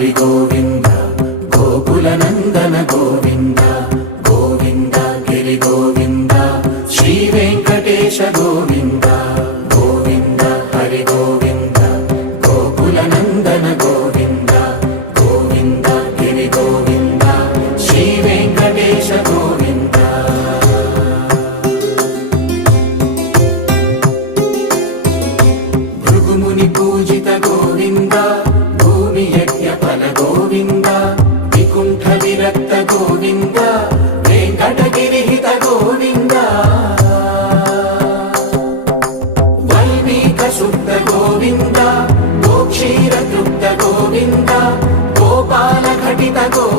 హరి గోవింద గోకుల నందన గోవింద గోవింద గిరి గోవింద శ్రీ వెంకటేశ గోవింద గోవింద హరి గోవింద గోకుల నందన గోవింద గోవింద గిరి గోవింద శ్రీ వెంకటేశ గోవింద భృగుముని పూజిత గోవింద భూమి యజ్ఞ ఫల గోవింద వికుంఠ విరక్త గోవింద వెంకటగిరిహిత గోవింద వల్మీక శుద్ధ గోవింద గోక్షీర తృప్త గోవింద గోపాల ఘటిత గోవింద